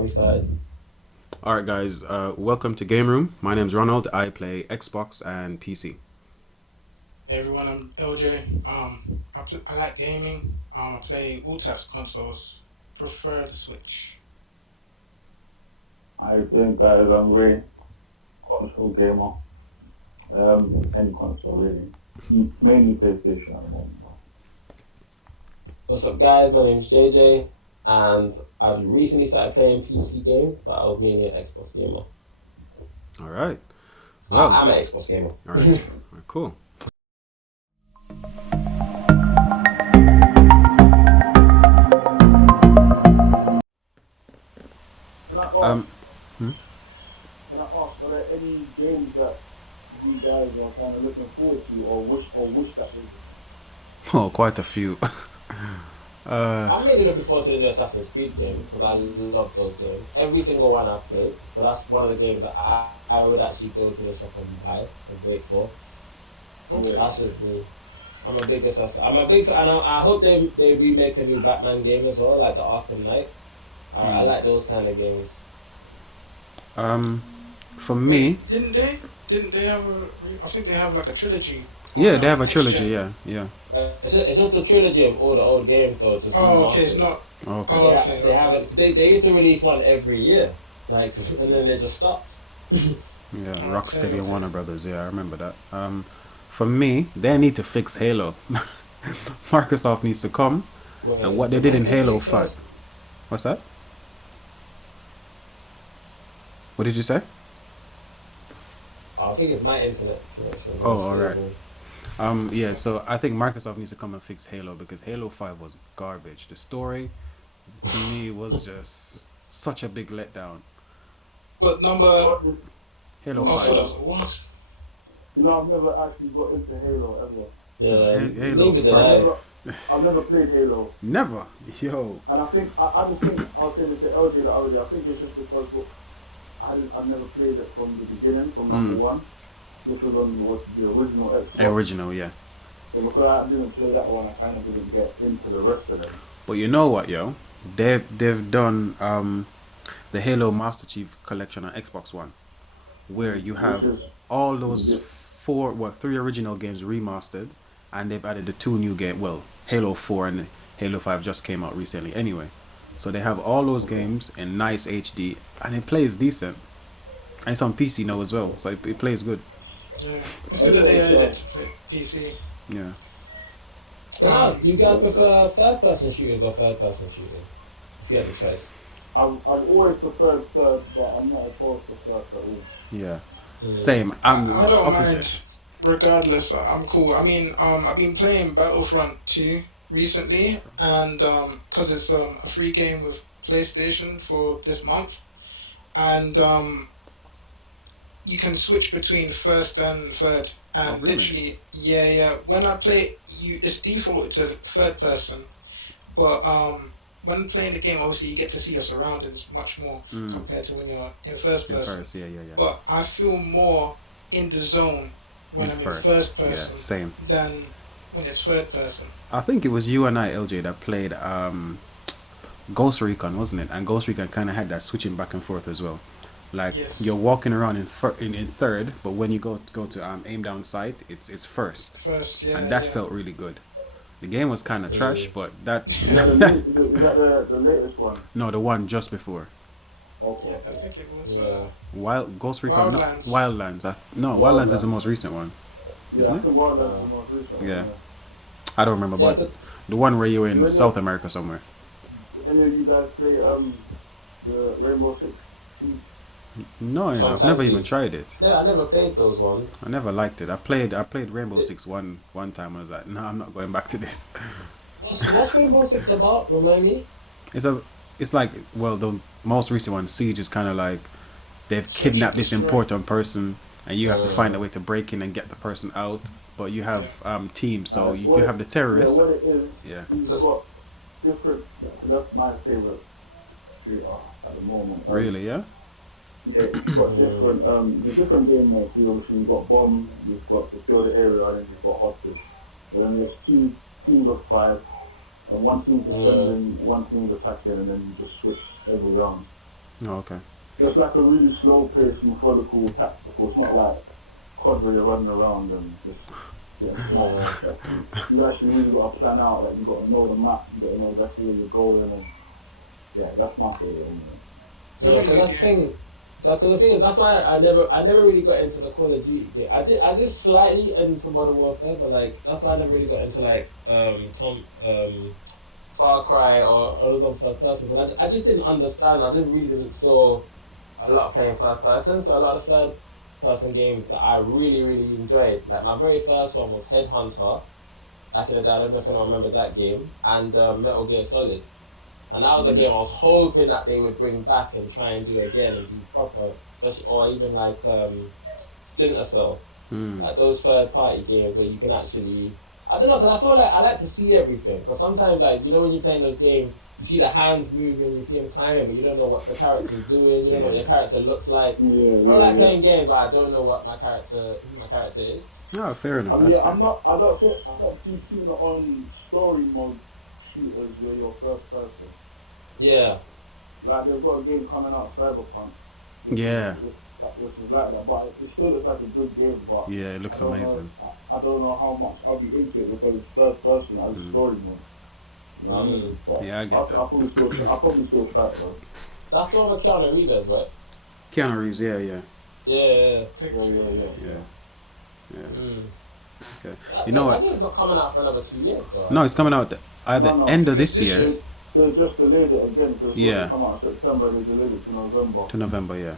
How we started? All right, guys. Welcome to Game Room. My name's Ronald. I play Xbox and PC. Hey everyone, I'm LJ. I like gaming. I play all types of consoles. Prefer the Switch. I think guys, I'm really console gamer. Any console really. Mainly PlayStation at the moment. What's up, guys? My name's JJ, and I've recently started playing PC games, but I was mainly an Xbox gamer. All right. I, Well, I'm an Xbox gamer. all right. All right, cool. Can I ask? Um. hmm? Can I ask? Are there any games that you guys are kind of looking forward to, or wish that they? Oh, quite a few. uh. I'm mainly looking forward to the new Assassin's Creed game because I love those games. Every single one I've played, so that's one of the games that I would actually go to the shop and buy and wait for. Yeah. Okay. That's just me. I'm a big Assassin. I'm a big fan. I hope they remake a new Batman game as well, like the Arkham Knight. I hmm. like those kind of games. Um. For Wait, me, didn't they? Didn't they have I think they have like a trilogy on yeah, they have a next trilogy. gen. Yeah, yeah. It's just a trilogy of all the old games though, just Oh, okay. It's remastered. not. Okay. Oh, okay, They okay. haven't they used to release one every year, like, and then they just stopped. Yeah, Okay, Rocksteady and okay. Warner Brothers. Yeah, I remember that. For me, they need to fix Halo. Microsoft needs to come and Wait, what they did did one in get Halo leaked 5. first? What's that? What did you say? I think it's my internet connection Oh, or all right. stable. Yeah, so I think Microsoft needs to come and fix Halo because Halo 5 was garbage. The story, to me, was just such a big letdown. But number. What? Halo Oh, for 5. those what? I've never actually got into Halo ever. Yo, Yeah, Halo neither did I've 5. I. never, I've never played Halo, Never. Yo. and I just think I was saying this to LJ the other day. I think it's just because I've never played it from the beginning, from number Mm. one, which was on what's the original Xbox. Original, yeah. So because I didn't play that one, I kind of didn't get into the rest of them. But you know what, yo? They've done the Halo Master Chief collection on Xbox One, where you Which have is all those legit. three original games remastered, and they've added the two new game. Well, Halo 4 and Halo 5 just came out recently, anyway. So they have all those Okay. games in nice HD, and it plays decent. And it's on PC now as well, Okay. so it plays good. Yeah, it's I good that they noticed added it to PC. Yeah. Can I ask, do you guys that prefer third-person shooters or third-person shooters? If you had the choice. I've always preferred third, but I'm not opposed to first at all. Yeah. Hmm. Same. I'm I the don't opposite. mind. Regardless, I'm cool. I mean, I've been playing Battlefront 2 recently, and because it's a free game with PlayStation for this month, and you can switch between first and third, Oh, and really? literally, yeah, yeah. When I play, it's default to third person, but when playing the game, obviously you get to see your surroundings much more Mm. compared to when you're in first In person. first, yeah, yeah, yeah. But I feel more in the zone when In I'm in first, first yeah, person same. than when it's third person. I think it was you and I, LJ, that played Ghost Recon, wasn't it? And Ghost Recon kind of had that switching back and forth as well. Like you're Yes, walking around in third, but when you go to aim down sight, it's first, first, and yeah, that yeah. felt really good. The game was kind of trash, Hmm. but that Is that the new? Is that the latest one? no, the one just before Okay, Yeah, I okay. think it was Yeah. Wild Ghost Recon, not Wildlands. Wildlands. No, Wildlands is the most Wildlands. recent one, Yeah, isn't I it? think Wildlands is Uh, the most recent one. Yeah, Yeah. I don't remember, yeah, but but the one where you were Do in any of South America somewhere. any of you guys play the Rainbow Six Siege? No, yeah, I've never sometimes even she's. tried it. No, I never played those I ones. never liked it. I played Rainbow Six one time. I was like, no, I'm not going back to this. What's Rainbow Six about? Remind me. It's a it's like well the most recent one, Siege, is kind of like they've Search and kidnapped this destroy. important person, and you have to find a Uh, way to break in and get the person out. But you Yeah. have teams, so you What have it, the yeah, terrorists. what it is, Yeah. you've so, got different. That's my favorite shooter at the moment. Really? Yeah. Yeah, you've got mm, different the different game modes. You obviously you've got bomb, you've got secure the area, and then you've got hostage. And then there's two teams of five, and one team's mm, defending, one team's attacking, and then you just switch every round. Oh, okay. Just like a really slow paced, methodical, tactical. It's not like COD where you're running around and just getting smashed. Yeah. Like, you actually really got to plan out. Like you got to know the map. You got to know exactly where you're going. And yeah, that's my favorite. Anyway. It's a Yeah, really because good that's the game. thing. Because the thing is, that's why I never really got into the Call of Duty game. I did slightly into Modern Warfare, but like that's why I never really got into like Far Cry or other first person because I just didn't understand. I didn't feel a lot of playing first person. So a lot of third person games that I really enjoyed. Like my very first one was Headhunter back in the day. I don't know if anyone remember that game and Metal Gear Solid. And that was a game I was hoping that they would bring back and try and do again and be proper, especially or even like Splinter Cell, Hmm. like those third party games where you can actually, I don't know, because I feel like I like to see everything. Because sometimes, like when you're playing those games, you see the hands moving, you see them climbing, but you don't know what the character's doing. You don't know what Yeah. your character looks like. Yeah, I don't like yeah. playing games, but I don't know what who my character is. Oh, fair enough. I'm That's yeah. fair. I'm not. I don't think. I'm not too keen on story mode shooters where you're first person. Yeah, Like they've got a game coming out, Cyberpunk, which is Yeah. which is like that. But it still looks like a good game. But Yeah, it I looks don't know. amazing. I don't know how much I'll be into it because first person as a story mode. You know what I mean? But Yeah, I get I'll that. probably still try it though. that's the one with Keanu Reeves, right? Keanu Reeves, yeah, yeah, Yeah. I think Yeah, so, yeah, yeah. yeah, yeah, yeah. yeah. Mm. Okay. That, You know that what? game's not coming out for another 2 years, though. No, it's coming out at the No, no. end of It's this this year year. They just delayed it again because it's Yeah. supposed to come out in September and they delayed it to November. to November. Yeah.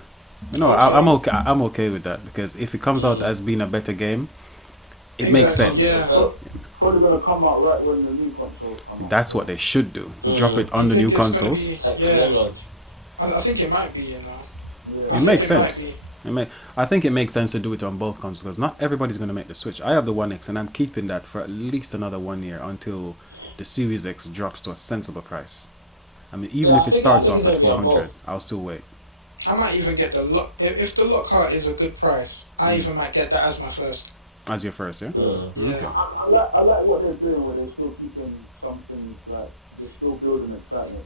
You know, Okay. I'm okay. I'm okay with that because if it comes out as being a better game, it makes Exactly, sense. yeah. Probably gonna come out right when the new consoles come out. That's what they should do. Drop it on You the new think it's gonna consoles. be? Like, Yeah, yeah. I think it might be. Yeah. It I think makes it might sense. be. I think it makes sense to do it on both consoles because not everybody's going to make the switch. I have the One X and I'm keeping that for at least another 1 year until the Series X drops to a sensible price. I mean, even Yeah, if I it think- starts I off think at it's gonna be on 400, both. I'll still wait. I might even get the lock if the Lockhart is a good price. I even might get that as my first. As your first, yeah? Yeah. I like what they're doing where they're still keeping something like they're still building excitement.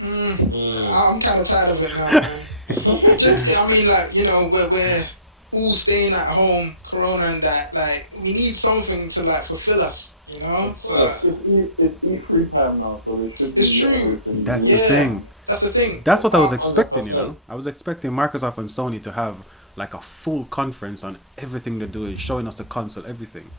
I'm kind of tired of it now, man. Just, I mean, like we're all staying at home, Corona and that. Like, we need something to like fulfill us, you know. So It's E3 time now, so they should. It's be true. everything That's the yeah, thing. that's the thing. That's what I was 100%. expecting, you know? I was expecting Microsoft and Sony to have like a full conference on everything they're doing, showing us the console, everything.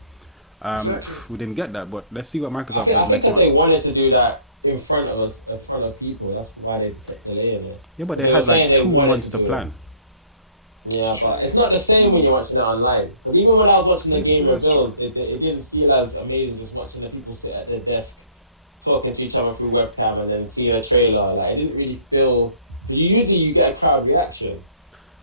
Exactly. We didn't get that, but let's see what I Microsoft think, I does think next that they month. wanted to do that in front of us, in front of people. That's why they kept delaying it. Yeah, but they They had were saying like they 2 wanted months to to do plan. Yeah, but it's not the same when you're watching it online. Because even when I was watching the Yes, game that's revealed, it didn't feel as amazing just watching the people sit at their desk talking to each other through webcam and then seeing a trailer. Like it didn't really feel. Because usually you get a crowd reaction.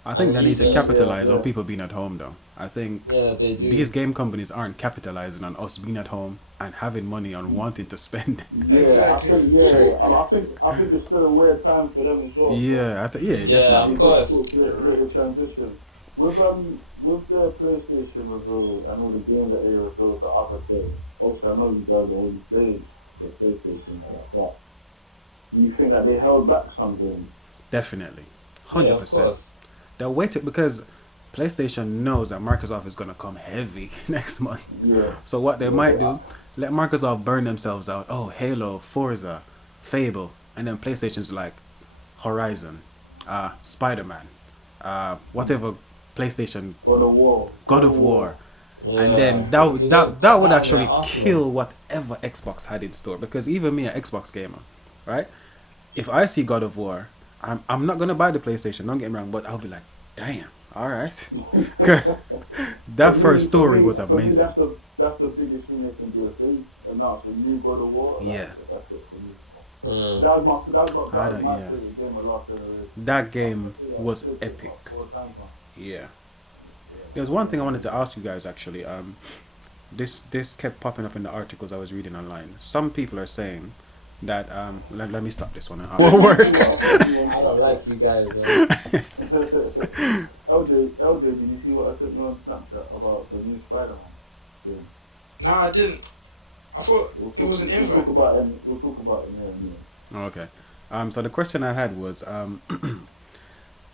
I think And they you need to can- capitalize on yeah. people being at home, though. I think Yeah, they do. these game companies aren't capitalizing on us being at home and having money on wanting to spend. Yeah, Exactly. I think it's still a weird time for them as well. Yeah, I think yeah, Yeah, definitely. of course. The transition with the PlayStation reveal and all the games that they revealed the other day. Also, I know you guys already played the PlayStation and like that. Do you think that they held back some games? Definitely, Yeah, of 100%. course. They're waiting because PlayStation knows that Microsoft is gonna come heavy next month. Yeah. So what they might do, let Microsoft burn themselves out. Oh, Halo, Forza, Fable, and then PlayStation's like Horizon, Spider-Man, whatever PlayStation, God of War. Yeah. And then See, that would that actually their arsenal. kill whatever Xbox had in store. Because even me, an Xbox gamer, right? If I see God of War, I'm not gonna buy the PlayStation. Don't get me wrong, but I'll be like, damn, all right. That first story was For me, amazing. that's the biggest thing they can do. If they announce a new God of War, Yeah. that's it for me. Mm. That was my yeah. favorite game of last generation. That game was epic. Four times now. Yeah. There's one thing I wanted to ask you guys actually. This kept popping up in the articles I was reading online. Some people are saying that let me stop this one. Won't work. I don't like you guys. LJ, did you see what I sent you on Snapchat about the new Spider-Man game? No, I didn't. I thought it was an We'll invite. talk about it. We'll talk about it in here. Okay. So the question I had was,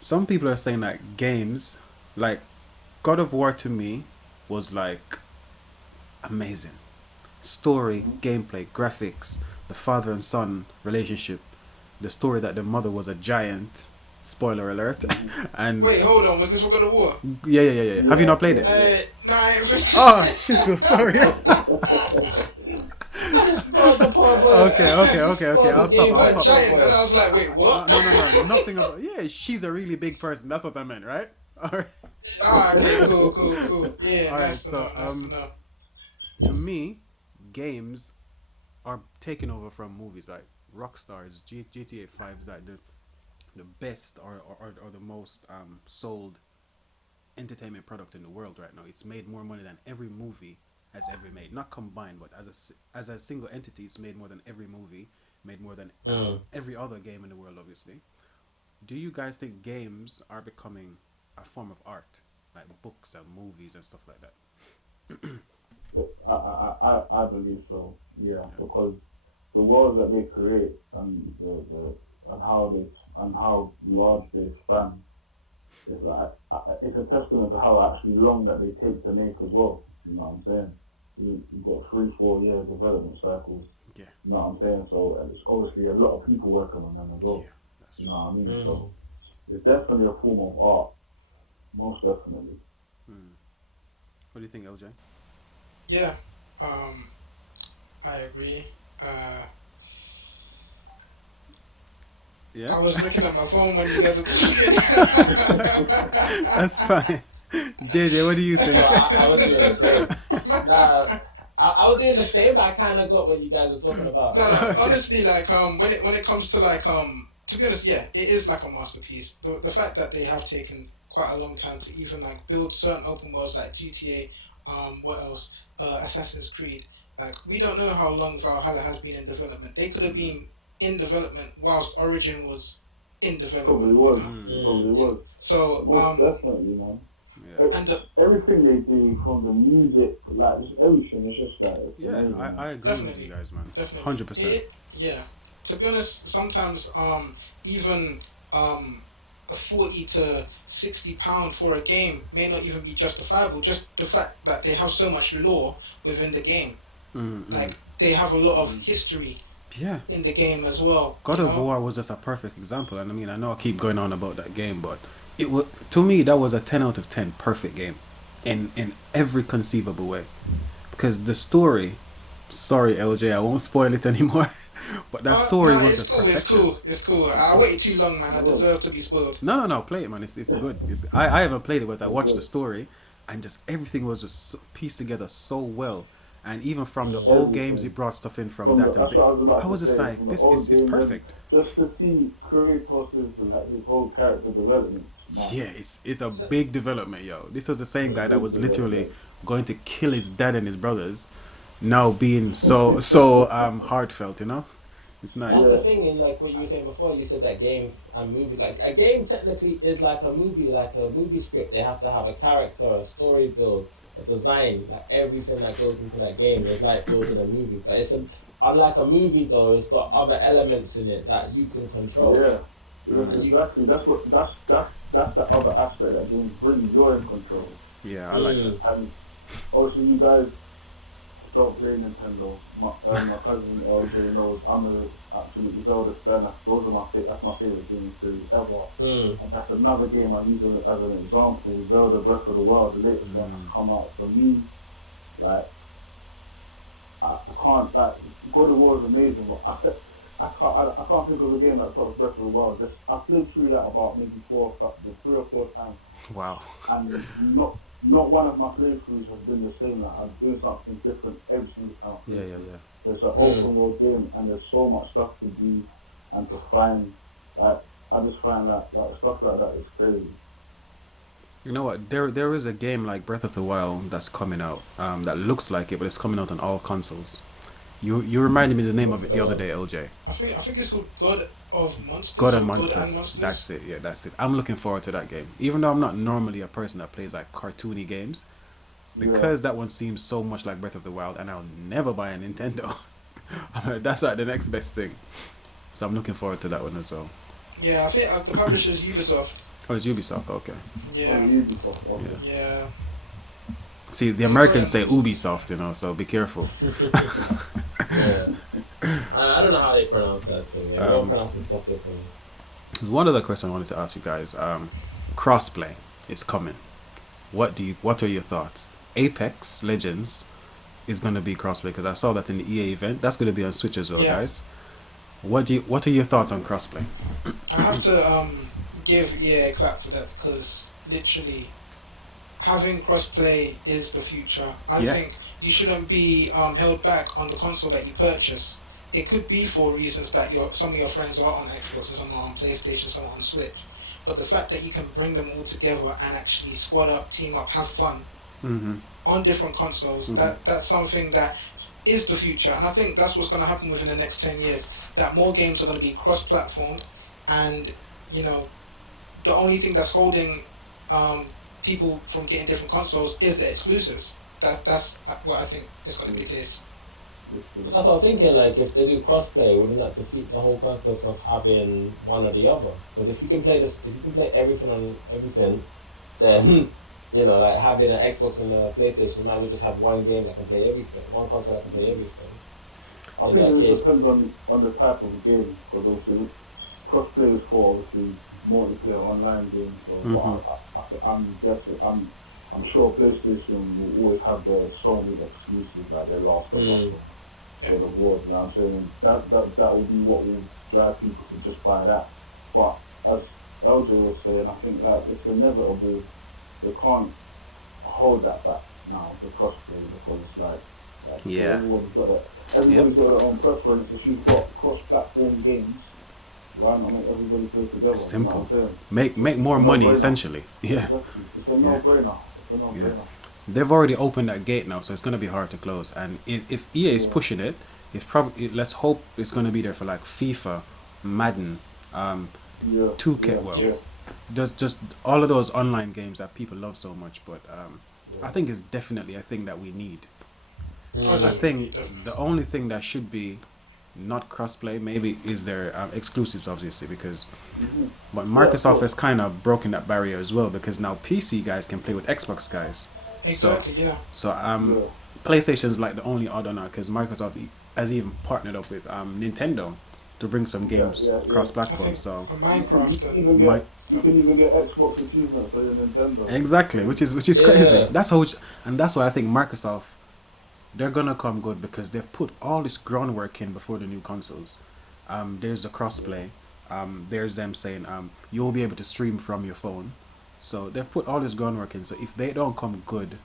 Some people are saying that games, like God of War to me, was like amazing. Story, Mm-hmm. gameplay, graphics, the father and son relationship, the story that the mother was a giant. Spoiler alert. Mm-hmm. And Wait, hold on. Was this for God of War? yeah. Have you Yeah, not played yeah, it? yeah. Nah, I ain't Oh, finished. shit, so sorry. You just spoiled the poor boy. Okay. Spoiled the I'll stop. game I'll for Got the a stop. poor giant, and boy. I was like, wait, what? No. Nothing about. Yeah, she's a really big person. That's what I meant, right? All right. Ah, okay, cool. Yeah, All right. nice to So, know. Nice to know. to me, games are taking over from movies. Like Rockstar's GTA 5 is like the best or the most sold entertainment product in the world right now. It's made more money than every movie has ever made. Not combined, but as a single entity, it's made more than every movie, made more than Mm. every other game in the world. Obviously, do you guys think games are becoming a form of art, like books and movies and stuff like that? I believe so. Yeah, Yeah. because the worlds that they create and the and how large they span is like it's a testament to how actually long that they take to make as well. You know what I'm saying? You've got 3-4 year development cycles. Yeah, You know what I'm saying? So and it's obviously a lot of people working on them as well. yeah, that's You true. know what I mean? Mm. So it's definitely a form of art, most definitely. Hmm. What do you think, LJ? Yeah, um, I agree. Uh, Yeah, I was looking at my phone when you guys were that's fine. JJ, what do you So think? I was doing the same. Nah, I was doing the same, but I kind of got what you guys were talking about. No, Okay. honestly, like when it comes to like to be honest, yeah, it is like a masterpiece. The fact that they have taken quite a long time to even like build certain open worlds like GTA, what else? Assassin's Creed. Like we don't know how long Valhalla has been in development. They could have Mm, been in development whilst Origin was in Probably development, you was. know? It mm, probably In was. so Most definitely, man. yeah. and the Everything they do from the music, like just everything, it's just like it's Yeah, amazing, man. I agree with you definitely, guys, man. definitely. 100%. Yeah. To be honest, sometimes even a 40 to 60 pound for a game may not even be justifiable. Just the fact that they have so much lore within the game, Mm-mm. like they have a lot of history Yeah. in the game as well. God of War was just a perfect example. And I mean, I know I keep going on about that game, but it was, to me, that was a 10 out of 10 perfect game in every conceivable way. Because the story, sorry, LJ, I won't spoil it anymore, but that story No, was it's just cool. It's perfection. cool. It's cool. I waited too long, man. It I was. deserve to be spoiled. No, play it, man. It's good. I haven't played it, but I It's watched the good. story, and just everything was just pieced together so well. And even from the Mm. old games, Everything. it brought stuff in from From the that. that's what I was I about to was just say. like, From the this old is games, and perfect. just to see Kratos' like his whole character development, man, Yeah, it's a big development, yo. This was the same guy that big was literally development. going to kill his dad and his brothers, now being so heartfelt, you know. It's That's nice. the Yeah, thing in like what you were saying before. You said that games and movies, like a game technically is like a movie script. They have to have a character, a story build, a design, like everything that goes into that game is like building a movie. But it's a unlike a movie though, it's got other elements in it that you can control, yeah. and you. Exactly. That's the other aspect that games bring joy and control. Yeah, I like that. Mm, And obviously, you guys don't play Nintendo. My cousin LJ knows I'm a absolute Zelda fan. That's my favorite game series ever. mm, And that's another game I use as an example. Zelda Breath of the Wild, the latest one that's Mm. come out. For me, like I can't like God of War is amazing, but I can't think of a game that tops Breath of the Wild. Just I played through that about maybe 3 or 4 times, Wow. and not one of my playthroughs has been the same. Like I'm doing something different every single time I play through. Yeah. It's an mm. open world game, and there's so much stuff to do and to find. Like I just find that like stuff like that is crazy. You know what? There is a game like Breath of the Wild that's coming out. That looks like it, but it's coming out on all consoles. You reminded me the name of it the other day, LJ. I think it's called God of God Monsters and or God and Monsters. Monsters. That's it. Yeah, that's it. I'm looking forward to that game. Even though I'm not normally a person that plays like cartoony games, Yeah, because that one seems so much like Breath of the Wild, and I'll never buy a Nintendo. That's like the next best thing. So I'm looking forward to that one as well. Yeah, I think the publisher's Ubisoft. Oh, it's Ubisoft. Okay. Oh, the Yeah, Ubisoft. Okay. Yeah. yeah. See, the Uber Americans and say Ubisoft, so be careful. Yeah. I don't know how they pronounce that thing. Everyone Um, pronounces stuff differently. one other question I wanted to ask you guys. Crossplay is coming. What are your thoughts? Apex Legends is going to be crossplay because I saw that in the EA event. That's going to be on Switch as well, yeah. guys. What are your thoughts on crossplay? I have to give EA a clap for that because literally having crossplay is the future. I Yeah. think you shouldn't be held back on the console that you purchase. It could be for reasons that some of your friends are on Xbox and some are on PlayStation, some are on Switch. But the fact that you can bring them all together and actually squad up, team up, have fun Mm-hmm. on different consoles, Mm-hmm. that's something that is the future. And I think that's what's going to happen within the next 10 years. That more games are going to be cross-platformed, and you know the only thing that's holding um, people from getting different consoles is the exclusives. That's what I think is going to be the case. But Literally. that's what I was thinking. Like, if they do crossplay, wouldn't that defeat the whole purpose of having one or the other? Because if you can play everything on everything, then like having an Xbox and a PlayStation, you might as well just have one game that can play everything, one console that can play everything. I In think that it case, depends on the type of game because obviously crossplay is for obviously multiplayer online games. So, but Mm-hmm. I'm guessing I'm sure PlayStation will always have their Sony exclusives like their Last of Us mm, or Yeah, God of War. You know what I'm saying? That will be what will drive people to just buy that. But as LJ was saying, I think like it's inevitable. They can't hold that back now, the crossplay, because it's like you said, Yeah. Yep. everybody's got their own preference. If you've got cross-platform games, why not make everybody play together? You know what Simple. I'm saying? Make It's more a money no-brainer. essentially. Yeah. Exactly. It's a Yeah. no-brainer. It's a Yeah. no-brainer. They've already opened that gate now, so it's gonna be hard to close. And if EA is Yeah. pushing it, it's probably let's hope it's gonna be there for like FIFA, Madden, um, Yeah. 2K. Yeah. Well, yeah, Yeah. just all of those online games that people love so much. But I yeah. think it's definitely a thing that we need. oh, I Mm, definitely, think definitely. the only thing that should be not crossplay maybe is their exclusives, obviously, because Hmm. but Yeah. Of Microsoft course. has kind of broken that barrier as well because now PC guys can play with Xbox guys. So Exactly, yeah, so Yeah. PlayStation's like the only odd on out because Microsoft has even partnered up with Nintendo to bring some Yeah. games Yeah. Yeah. I cross-platform. think So You Minecraft can and even my get Xbox achievements for your Nintendo. That's exactly, crazy. which is crazy. yeah. That's and that's why I think Microsoft they're gonna come good because they've put all this groundwork in before the new consoles. There's the Yeah. crossplay. There's them saying you'll be able to stream from your phone. So they've put all this groundwork in. So if they don't come good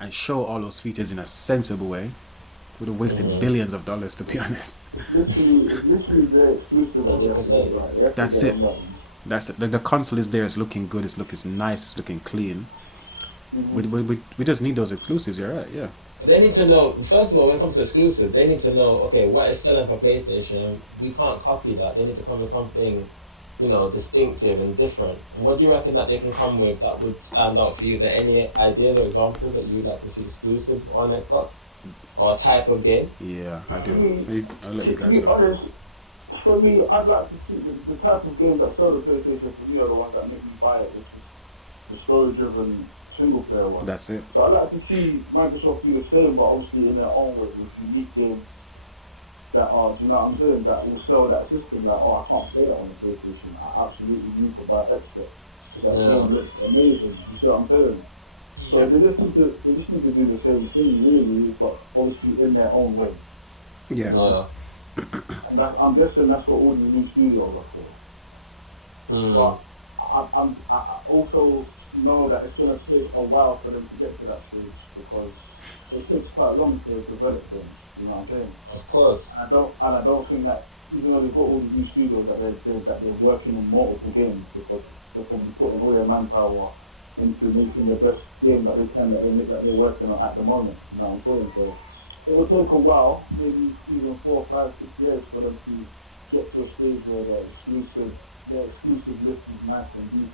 and show all those features in a sensible way, would have wasted Mm-hmm. billions of dollars to be honest. It's literally the exclusive that they have to get 100%. right. They have to That's get it. them right. That's it. The console is there. It's looking good. It's nice. It's looking clean. Mm-hmm. We just need those exclusives. You're right. Yeah. They need to know, first of all, when it comes to exclusive, they need to know, okay, what is selling for PlayStation? We can't copy that. They need to come with something, distinctive and different. And what do you reckon that they can come with that would stand out for you? Is there any ideas or examples that you would like to see exclusives on Xbox? Or a type of game? Yeah, I I do. mean, I'll let you to guys be go. honest, for me, I'd like to see the type of games that sell the PlayStation for me are the ones that make me buy it, which is the story-driven single-player ones. That's it. So I'd like to see Microsoft do the same, but obviously in their own way, with unique games that are, do you know what I'm saying, that will sell that system. Like, oh, I can't play that on the PlayStation. I absolutely need to buy Xbox because that Yeah. game looks amazing. You see what I'm saying? So yep, they just need to do the same thing, really, but obviously in their own way. You Yeah. know, Yeah. and I'm guessing that's what all these new studios are for. Hmm. But I also know that it's gonna take a while for them to get to that stage because it takes quite long to develop them. You know what I'm saying? Of course. And I don't think that even though they've got all these new studios that they're working on multiple games because they're probably putting all their manpower into making the best game that they can that they're working on at the moment. You know what I'm saying? So it will take a while, maybe even 4, 5, 6 years for them to get to a stage where their exclusive list is nice and decent.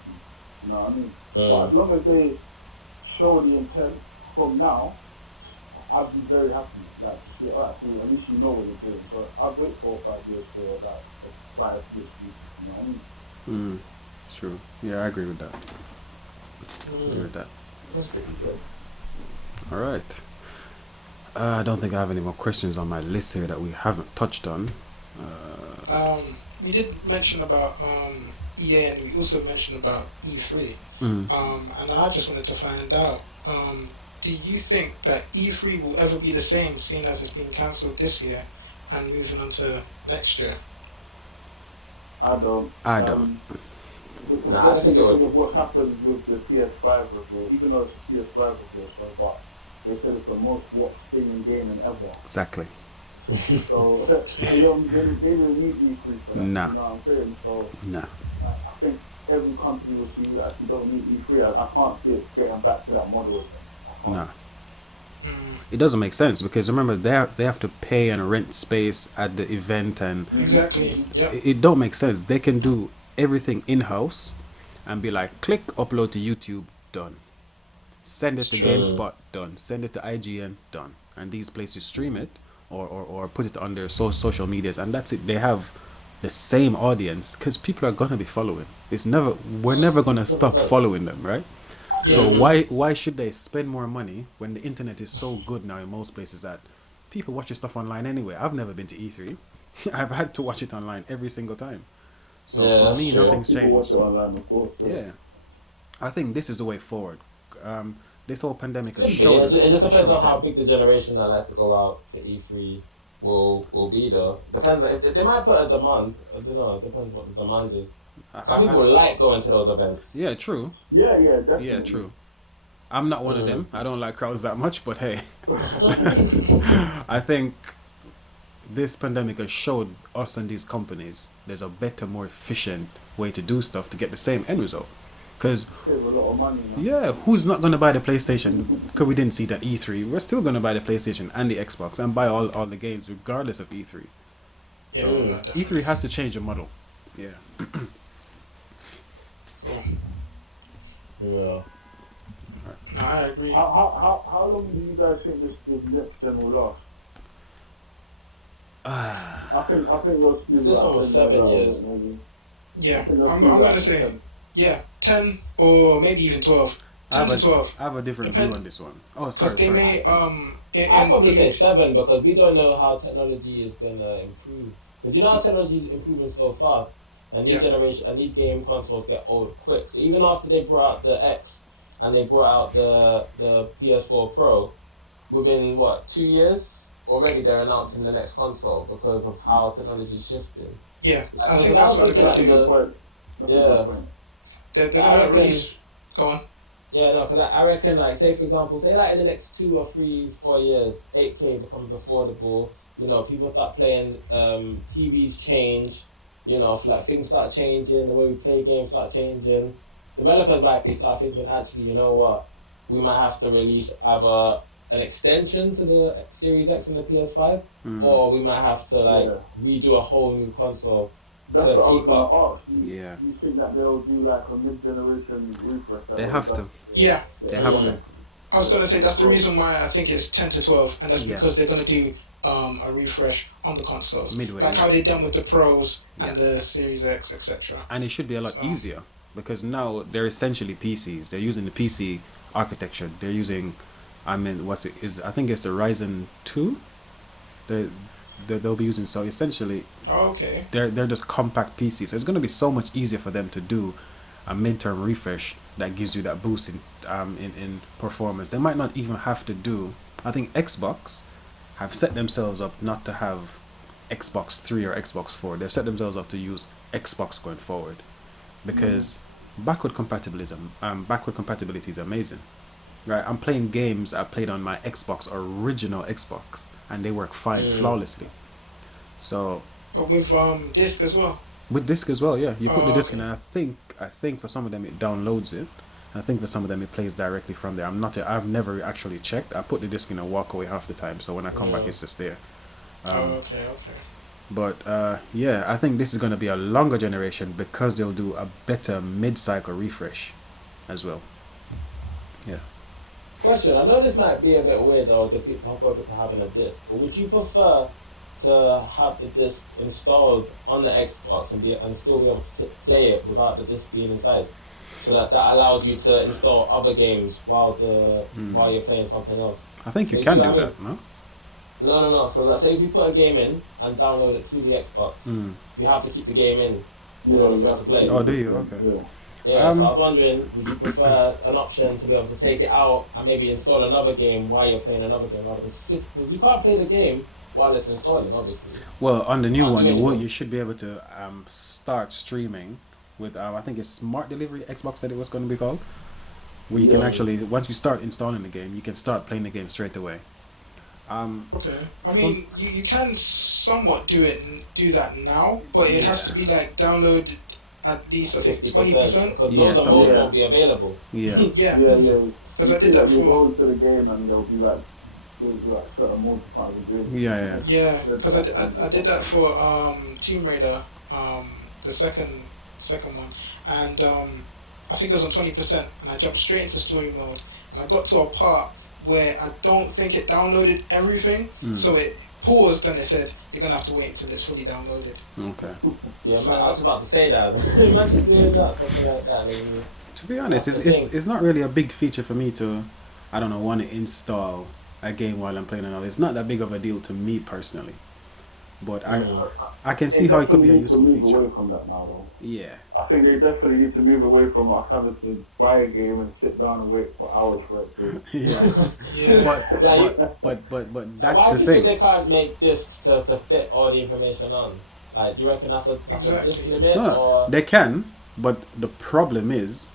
You know what I mean? But Hmm. as long as they show the intent from now, I'd be very happy. Like, yeah, alright, so at least you know what you're doing. So I'd wait 4 or 5 years to like buy a few exclusives. You know what I mean? Mm. True. Yeah, I agree with that. Agree with that. That's pretty good. All right. I don't think I have any more questions on my list here that we haven't touched on. We did mention about EA, and we also mentioned about E3. Mm. And I just wanted to find out, do you think that E3 will ever be the same, seeing as it's been cancelled this year and moving on to next year? I don't. I don't. Nah, I Especially think it because would. of what happened with the PS5 reveal. Even though it's a PS5 reveal, so but they said it's the most watched thing in gaming ever. Exactly. So they don't need E3 for that. Nah. You know what I'm saying? So Nah. I think every company will see you actually don't need E3. I can't see it getting back to that model again. I can't. Nah. Mm, It doesn't make sense because remember they have to pay and rent space at the event, and exactly. Yep. it don't make sense. They can do everything in house and be like, click, upload to YouTube, done. Send it It's to true. GameSpot, done. Send it to IGN, done. And these places stream it or put it on their social medias, and that's it. They have the same audience because people are gonna be following. We're never gonna stop 100%. following them, right? So Yeah. why should they spend more money when the internet is so good now in most places that people watch your stuff online anyway? I've never been to E3. I've had to watch it online every single time. So Yeah, for that's me, true. nothing's People watch changed. it online, of course. Yeah, I think this is the way forward. This whole pandemic has Could be. showed us. It just depends showed on how them. big the generation that likes to go out to E3 will be though. Depends. If they might put a demand. I don't know. It depends what the demand is. Some people like going to those events. Yeah, true. Yeah, definitely. Yeah, true. I'm not one of Mm. them. I don't like crowds that much, but hey, I think this pandemic has showed us and these companies there's a better, more efficient way to do stuff to get the same end result. Because Save a lot of money, man. yeah, who's not going to buy the PlayStation? Because we didn't see that E3. We're still going to buy the PlayStation and the Xbox and buy all the games regardless of E3. Yeah. So No, definitely. E3 has to change the model. Yeah. Cool. Yeah. No, I agree. How long do you guys think this next gen will last? I think we'll see This about one was 10 7 out of years. it, maybe. I Yeah, think they'll I'm see that gonna for say 10. yeah, 10 or maybe even 12. I 10 have, to 12. I have a different Depend- view on this one. Oh, sorry. Because they sorry. may I'd probably say 7 because we don't know how technology is gonna improve. Because you know how technology is improving so fast, and new Yeah. generation and these game consoles get old quick. So even after they brought out the X and they brought out the PS4 Pro, within what 2 years already they're announcing the next console because of how technology is shifting. Yeah, Like, I so think that that's was what they're thinking gonna that That's a do. good point. That's a Yeah. good point. They're I gonna reckon- release. Go on. Yeah, no, because I reckon, like, say for example, say like in the next 2 or 3, 4 years, 8K becomes affordable. You know, people start playing. TVs change. You know, like things start changing. The way we play games start changing. Developers might be start thinking, actually, you know what? We might have to release either an extension to the Series X and the PS5, Mm. or we might have to like Yeah. redo a whole new console. That's To what I was keep gonna up. ask. You, Yeah. you think that they'll do like a mid-generation refresh? They have to. Yeah. They have to. I was gonna say that's the reason why I think it's 10 to 12, and that's Yeah. because they're gonna do a refresh on the consoles, Midway, like yeah. how they done with the Pros Yeah. and the Series X, etc. And it should be a lot So- easier because now they're essentially PCs. They're using the PC architecture. They're using, I think it's the Ryzen 2. They'll be using, so essentially Oh, okay. they're just compact PCs. So it's going to be so much easier for them to do a midterm refresh that gives you that boost in performance. They might not even have to do. I think Xbox have set themselves up not to have Xbox 3 or Xbox 4. They've set themselves up to use Xbox going forward because backward compatibility is amazing. Right, I'm playing games I played on my Xbox, original Xbox, and they work fine, flawlessly. So But with disc as well. with disc as well, yeah, you put the disc in, okay. and I think for some of them it downloads it. I think for some of them it plays directly from there. I've never actually checked. I put the disc in and walk away half the time, so when I come back, it's just there. Okay. But yeah, I think this is going to be a longer generation because they'll do a better mid-cycle refresh as well. Yeah. Question: I know this might be a bit weird though, the people to having a disc, but would you prefer to have the disc installed on the Xbox and still be able to play it without the disc being inside. So that allows you to install other games while you're playing something else. I think you So you see can what do I mean? that, no? No, no, no. So let's say if you put a game in and download it to the Xbox, Mm. you have to keep the game in Yeah, order you for it have to to play. keep Oh, do it you? different, Okay. yeah. Yeah, so I Um, was wondering, would you prefer an option to be able to take it out and maybe install another game while you're playing another game rather than sit? Because you can't play the game while it's installing, obviously. well, on the new Can't one, do anything. you should be able to start streaming with I think it's Smart Delivery Xbox said it was going to be called, where you can Yeah. actually once you start installing the game, you can start playing the game straight away. Okay. I For, mean, you can somewhat do that now, but it has yeah, to be like downloaded at least I think 50% 20%. because yeah, loads of something modes like Yeah. won't be available. yeah, Yeah, Yeah, yeah. because You I see did that that you go for into the game and there'll be like there's like certain modes you can't be doing. yeah, yeah. yeah, There's because like I did that for Tomb Raider, the second one, and I think it was on 20%, and I jumped straight into story mode, and I got to a part where I don't think it downloaded everything, Mm, so it paused and it said you're gonna have to wait until it's fully downloaded. okay. Yeah, man, I was So about to say that. Imagine doing that, something like that. And then To be you honest, have to think. it's not really a big feature for me to, I don't know, want to install a game while I'm playing another. It's not that big of a deal to me personally, but Mm. I can They see how it could definitely be a need to useful move feature. away from that now, though. Yeah, I think they definitely need to move away from us having to buy a game and sit down and wait for hours for it to. yeah. yeah, Like, But that's why the do you think thing. they can't make discs to fit all the information on? Like, do you reckon that's a disc exactly. limit No, or? they can, but the problem is,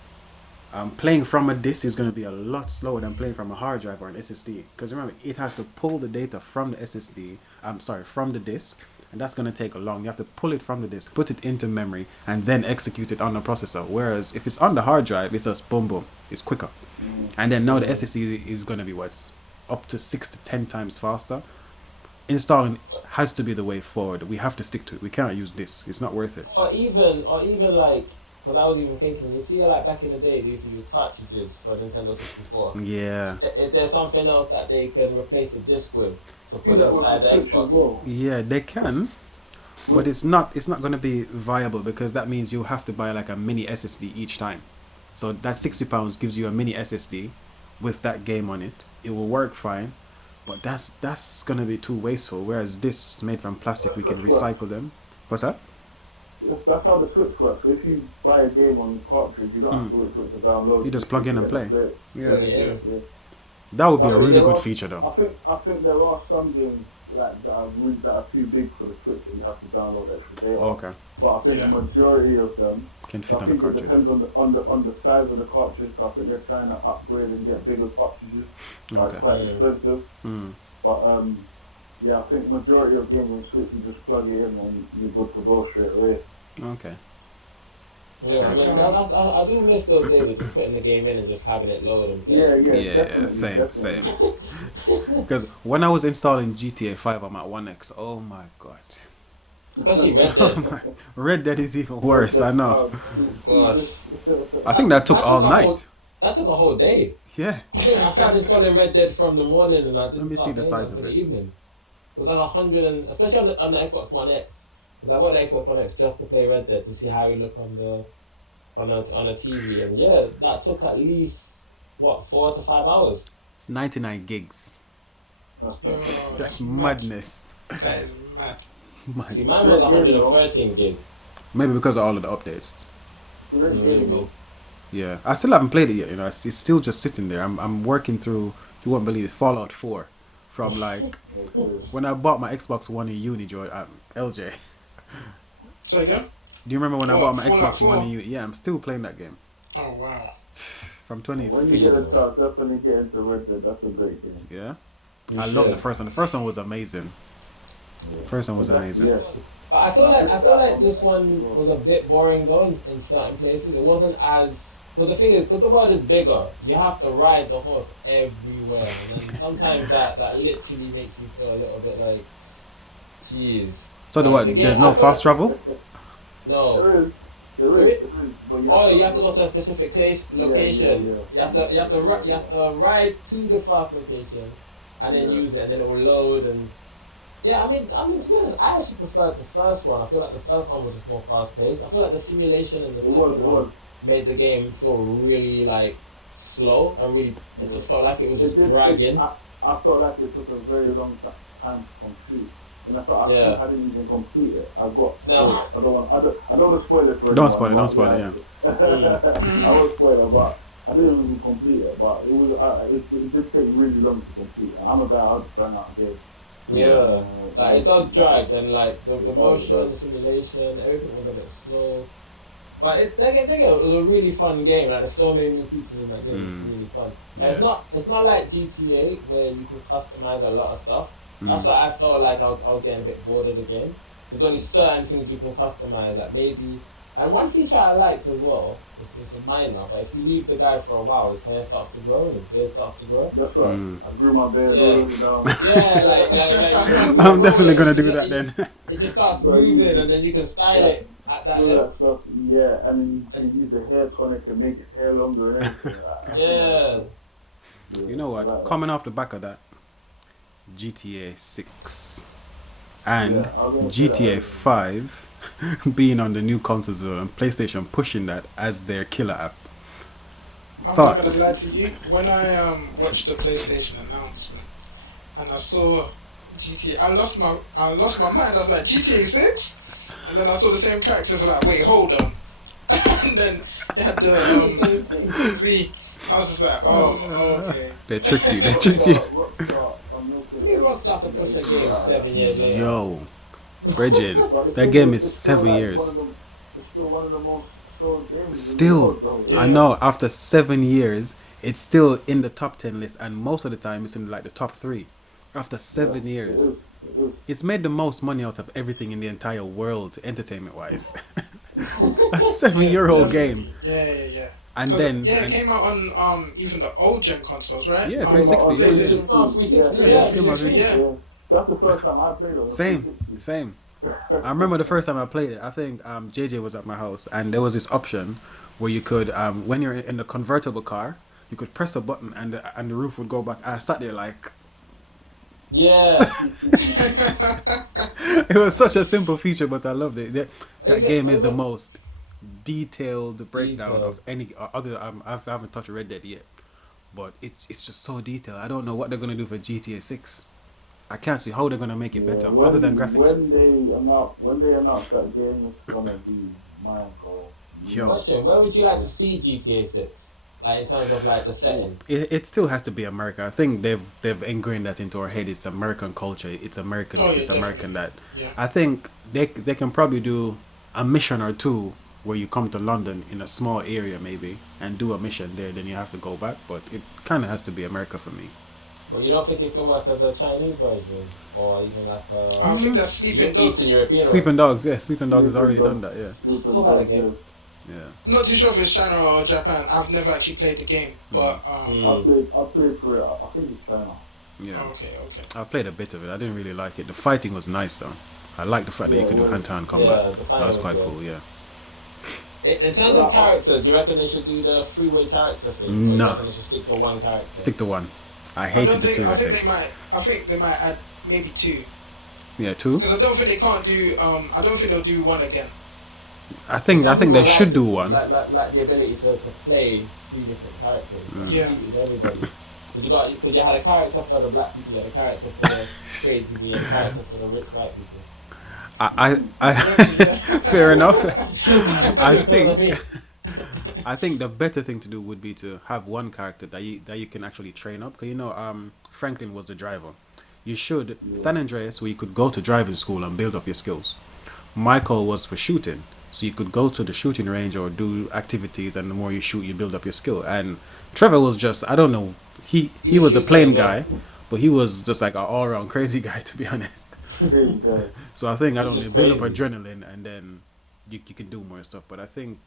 playing from a disk is going to be a lot slower than playing from a hard drive or an SSD. Because remember, it has to pull the data from the SSD. I'm sorry, from the disk, and that's going to take a long. You have to pull it from the disk, put it into memory, and then execute it on the processor. Whereas if it's on the hard drive, it's just boom boom. It's quicker. And then now the SSD is going to be what's up to 6 to 10 times faster. Installing has to be the way forward. We have to stick to it. We can't use this. It's not worth it. Or even like, because I was even thinking, you see, like back in the day, they used to use cartridges for Nintendo 64. Yeah. If there's something else that they can replace the disc with to Do put that with inside the the Switch as Xbox. well. Yeah, they can, but it's not going to be viable because that means you have to buy like a mini SSD each time. So that £60 gives you a mini SSD with that game on it. It will work fine, but that's going to be too wasteful. Whereas discs made from plastic, we can Switch works. recycle them. What's that? That's how the Switch works. If you buy a game on cartridge, you don't have to wait for it to download. You just plug in and play. Plug Yeah, it in. Yeah. that would be a But really there good are- feature though. I think there are some games like that are too big for the Switch that you have to download extra data. Okay, But I think Yeah. the majority of them, can fit I on the think it cartridge. depends on the size of the cartridge. So I think they're trying to upgrade and get bigger cartridges. Like Okay. quite Mm. expensive. Mm. But yeah, I think majority of games on Switch you just plug it in and you're good to go straight away. Okay. Yeah, I mean, I do miss those days of just putting the game in and just having it load and play. Yeah, Yeah, definitely, same, definitely. same. Because when I was installing GTA 5 on my One X, oh my god, Especially Red Dead. Red Dead is even worse. I know. Gosh. I think that took That all a night. whole- that took a whole day. Yeah. I think I started installing Red Dead from the morning and I didn't Let me start see the playing size until of the it. evening. It was like 100 and especially on the Xbox One X. Because I bought the Xbox One X just to play Red Dead to see how it looked on a TV, and yeah, that took at least what 4 to 5 hours. It's 99 gigs. Yo, That's mad. madness. That is mad. My See, God. mine was Great game, though. 113 gig. Maybe because of all of the updates. Great game, though. Yeah, I still haven't played it yet. You know, it's still just sitting there. I'm working through. You won't believe it, Fallout 4, from like when I bought my Xbox One in uni. Joy, LJ. So again? Do you remember when I Oh, bought my Fallout Xbox One 4? in uni? Yeah, I'm still playing that game Oh wow. from When you 2015. get a chance, definitely get into Red Dead. That's a great game. Yeah, You I love the should. first one. The first one was amazing. First one was amazing. Yeah. But I feel like this one was a bit boring though in certain places. It wasn't as. But the thing is, because the world is bigger, you have to ride the horse everywhere, and then sometimes that literally makes you feel a little bit like, jeez. So the Like, what? the game- There's I no feel fast travel. No. There is. But Oh, you have to go to a specific place, location. yeah. You have to ride to the fast location, and then Yeah. use it, and then it will load and. Yeah, I mean, to be honest, I actually preferred the first one. I feel like the first one was just more fast paced. I feel like the simulation in the It was, second it one was. made the game feel really like slow and really. It Yeah. just felt like it was It just did. It. dragging. I felt like it took a very long time to complete, and that's why I think Yeah. I didn't even complete it. I got No. so I don't want. I don't want to spoil it for Don't anyone. spoil it. Don't But spoil it. yeah, Yeah. Mm. I won't spoil it. But I didn't even complete it. But it was. It did take really long to complete, and I'm a guy. I'll just bang out a game. Yeah. Yeah. Like it does drag and like the It does. It motion, does. the simulation, everything was a bit slow. But it was a really fun game. Like there's so many new features in that game. It's really fun. And Yeah. it's not like GTA where you can customize a lot of stuff. That's Mm. why I felt like I was getting a bit bored of the game. There's only certain things you can customize. Like maybe, and one feature I liked as well. This is a minor, but if you leave the guy for a while, his hair starts to grow and his beard starts to grow. That's right. Mm. I grew my beard Yeah. all the way down. Yeah, like I'm definitely it, gonna it, do that it, then. it just starts So you- moving, and then you can style it at that All level. that stuff, yeah, and then you use the hair tonic to make his hair longer and everything. Yeah. You know I what? like that. Coming off the back of that, GTA 6 and Yeah, I was gonna say that GTA earlier. 5 being on the new consoles and PlayStation pushing that as their killer app. I'm Thoughts? not gonna lie to you. When I watched the PlayStation announcement and I saw GTA, I lost my mind. I was like GTA 6, and then I saw the same characters. Like, wait, hold on. And then they had the V. I was just like, oh, okay. They tricked you. They tricked you. Rockstar are milking I mean, Rockstar could push a game 7 years later. Yo, Bridget, But the that thing game is, is it's still 7 like years. It's still one of the most sold games. in the Still, world, though. Yeah. I know after 7 years, it's still in the top 10 list, and most of the time it's in like the top 3. After 7 Yeah, years, It is. it's made the most money out of everything in the entire world, entertainment wise. A 7-year-old game, Definitely. Yeah. and 'Cause, then it came out on even the old gen consoles, right? Yeah, 360, On yeah. PlayStation. Oh, 360, Yeah, yeah. 360, yeah. That's the first time I played it. On same, 360. same. I remember the first time I played it. I think JJ was at my house, and there was this option where you could, when you're in the convertible car, you could press a button and the roof would go back. I sat there like Yeah. it was such a simple feature, but I loved it. That get- game is I the get- most detailed breakdown Detailed. of any other. I haven't touched Red Dead yet, but it's just so detailed. I don't know what they're gonna do for GTA 6. I can't see how they're gonna make it better, other than graphics. When they announce that game, it's gonna be mind blowing. Yo. Question: where would you like to see GTA 6? Like in terms of like the setting. It still has to be America. I think they've ingrained that into our head. It's American culture. It's American. Oh, It's yeah, American that. Yeah. I think they can probably do a mission or two where you come to London in a small area maybe and do a mission there. Then you have to go back. But it kind of has to be America for me. But you don't think it can work as a Chinese version or even like I a think that's Sleeping Eastern Dogs. European Sleeping version? Dogs, yeah, Sleeping Dogs has already Sleeping done that. Yeah, Stupid Still had a buggers. game. yeah. Not too sure if it's China or Japan. I've never actually played the game, but I played for it. I think it's China. Yeah. okay. I played a bit of it. I didn't really like it. The fighting was nice though. I like the fact that you Yeah, could do well, hand-to-hand Yeah, combat. the That fighting was was quite good. cool. Yeah. In terms of characters, do you reckon they should do the freeway character thing? Or you No. reckon they should stick to one character? Stick to one. I I hated don't the think. three. I think they might. I think they might add maybe two, Yeah, two. because I don't think they can't do. I don't think they'll do one again. I think Some they people should like- do one. Like the ability to play 3 different characters. Like, Yeah. suited everybody. Because you had a character for the black people, you had a character for the crazy people, you had a character for the rich white people. I fair enough. I You know what think mean? I think the better thing to do would be to have one character that you can actually train up. Because Franklin was the driver. You should San Andreas, where you could go to driving school and build up your skills. Michael was for shooting, so you could go to the shooting range or do activities, and the more you shoot, you build up your skill. And Trevor was just, I don't know, he was a shoots plain like guy, but he was just like an all-around crazy guy, to be honest. There you go. So I think, I don't know, Just build up crazy. adrenaline, and then you can do more stuff. But I think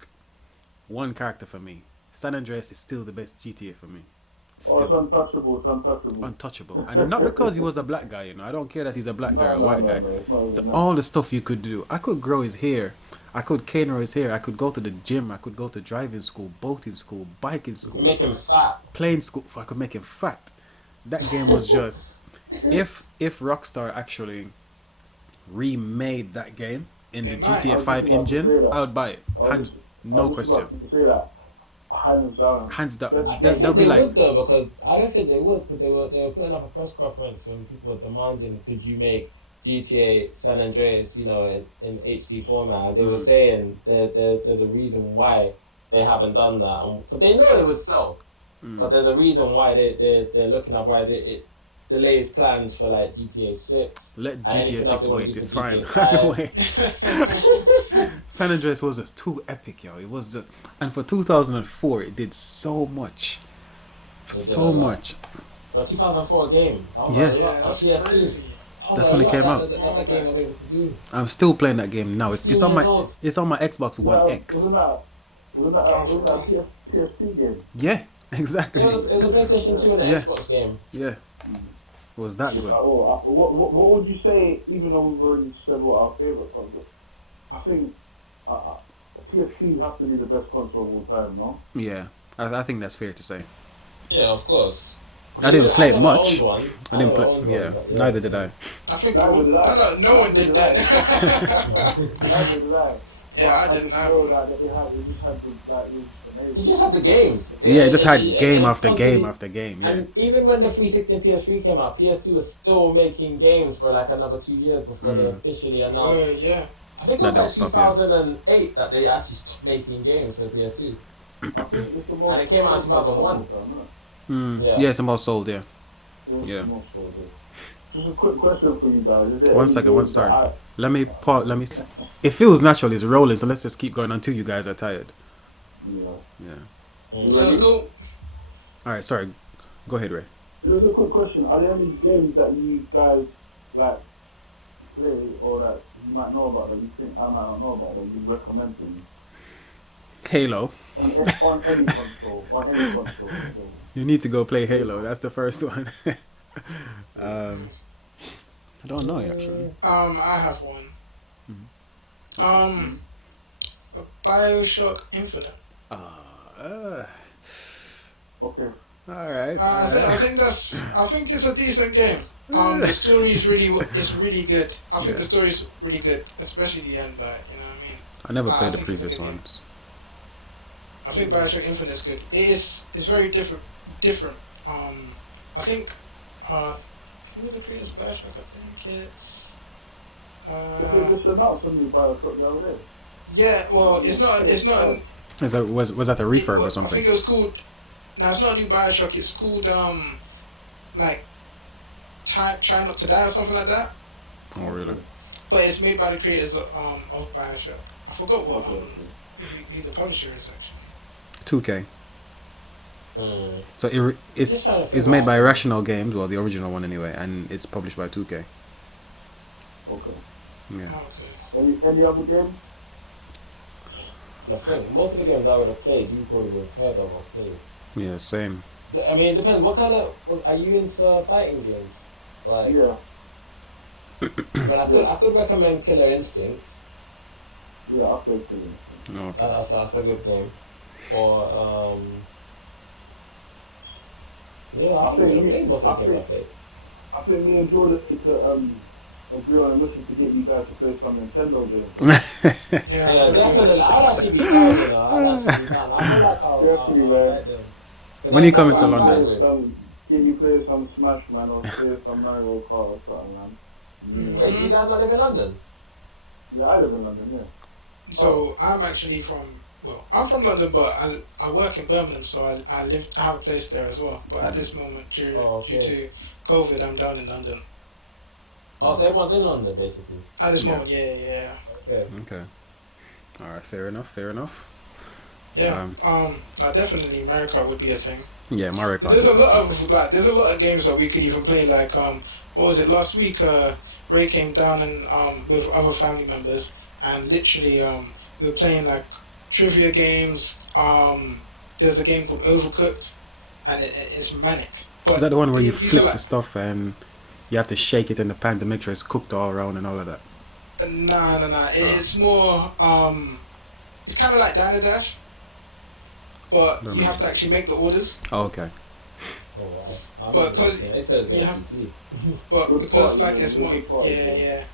one character for me, San Andreas is still the best GTA for me. Oh, it's Still untouchable. It's untouchable. untouchable, and not because he was a black guy. I don't care that he's a black guy or a white guy. It's not even that. All the stuff you could do. I could grow his hair. I could cane his hair. I could go to the gym. I could go to driving school, boating school, biking school, Make him fat. playing school. I could make him fat. That game was just if Rockstar actually remade that game in the They might. GTA I was 5 just about to say engine, that. I would buy it. I was Hands, just- I no was just question. about to say that. Hands down. Hands down. That's- They They'll said be they like, would though, because I don't think they would, because they were putting up a press conference when people were demanding, could you make GTA San Andreas, in HD format? And they were saying there's a reason why they haven't done that, because they know it would sell, but there's a reason why they're looking at why it delays plans for like GTA 6 let and GTA anything else 6 they want to wait. do It's for fine. GTA I can 5. wait. San Andreas was just too epic, yo. It was just, and for 2004, it did so much. It did So a lot. much. For a 2004 game, that was Yeah. a lot. Yeah, that's PS2. crazy. That's when it came out. That's the game I was able to do. I'm still playing that game now. It's on my old. it's on my Xbox One Well, X. Wasn't that a PSP game? Yeah, exactly. It was a PlayStation 2 and an Yeah. Xbox game. Yeah, it was that good. What would you say, even though we've already said what our favourite console, I think PSP has to be the best console of all time, no? Yeah, I think that's fair to say. Yeah, of course. I didn't play it never much. owned one. I didn't never play. owned one, Yeah, but neither did I. I think Neither did I. no one did that. Neither did I. Yeah, I just didn't know have. that it just had the, like, it was amazing. You just had the games. Yeah, it just had It- game it after game constantly- after game. Yeah, And even when the 360 and PS3 came out, PS2 was still making games for like another 2 years before they officially announced. Yeah. I think No, it they'll was like stop, yeah. 2008 that they actually stopped making games for the PS2. I think it's the most And it came out in 2001. Yeah. Yeah, it's the most sold. Yeah. Yeah. Just a quick question for you guys. Is there One any second, games sorry. that Let me pause. It feels natural. It's rolling, so let's just keep going until you guys are tired. Yeah. Sounds cool. All right. Sorry. Go ahead, Ray. There's a quick question. Are there any games that you guys like play or that you might know about that you think I might not know about that you'd recommend to me? Halo. On any console. On any console. You need to go play Halo. That's the first one. I don't know actually. I have one. BioShock Infinite. Okay. All right. I think it's a decent game. The story is really good. I think the story is really good, especially the end. Like, you know what I mean? I never I played the think it's a previous good game. ones. I think BioShock Infinite is good. It's very different. I think who are the creators of BioShock? I think it's They just announced a new BioShock the other day. yeah. Well, it's not. Was that a refurb or I something? think it was called. No, it's not a new BioShock. It's called like Try Not to Die or something like that. Oh really? But it's made by the creators of BioShock. I forgot what who the publisher is actually. 2K. So Just trying to it's figure made out- by Rational Games, well the original one anyway, and it's published by 2K. Okay. Yeah. Oh, Any other games? I think most of the games I would have played, you probably would have heard of or played. Yeah. Same. I mean, it depends. What kind of are you into fighting games? Like, Yeah. I mean, I could recommend Killer Instinct. Yeah, I played Killing. Okay. That's a good game. Or yeah, I think we would have played most of the games I played. I think me and Jordan need to agree on a mission to get you guys to play some Nintendo games. Yeah, definitely. I'd actually be down, you know. I'd actually be down. I feel like I'll Definitely, I'll man. like them. When you coming That's to what I'm London? starting with. Get you play some Smash, man, or play some Mario Kart or something, man. Wait, you guys not live in London? Yeah, I live in London, yeah. So I'm actually I'm from London, but I work in Birmingham, so I have a place there as well. But at this moment, due to COVID, I'm down in London. Oh, so everyone's in London, basically. At this Yeah. moment, yeah. Okay. Okay. All right. Fair enough. Yeah. Definitely America would be a thing. Yeah, Mario Kart. There's a lot of games that we could even play. Like what was it last week? Ray came down and with other family members, and literally we were playing like trivia games. There's a game called Overcooked, and it's manic. But Is that the one where you these are flip like- the stuff and you have to shake it in the pan to make sure it's cooked all around and all of that? Nah. It's more. It's kind of like Diner Dash, but Don't you know have to that. actually make the orders. Oh, okay. Oh, wow. But 'cause- It says yeah. PC. But Good because part, like you know, it's more. good part, Yeah.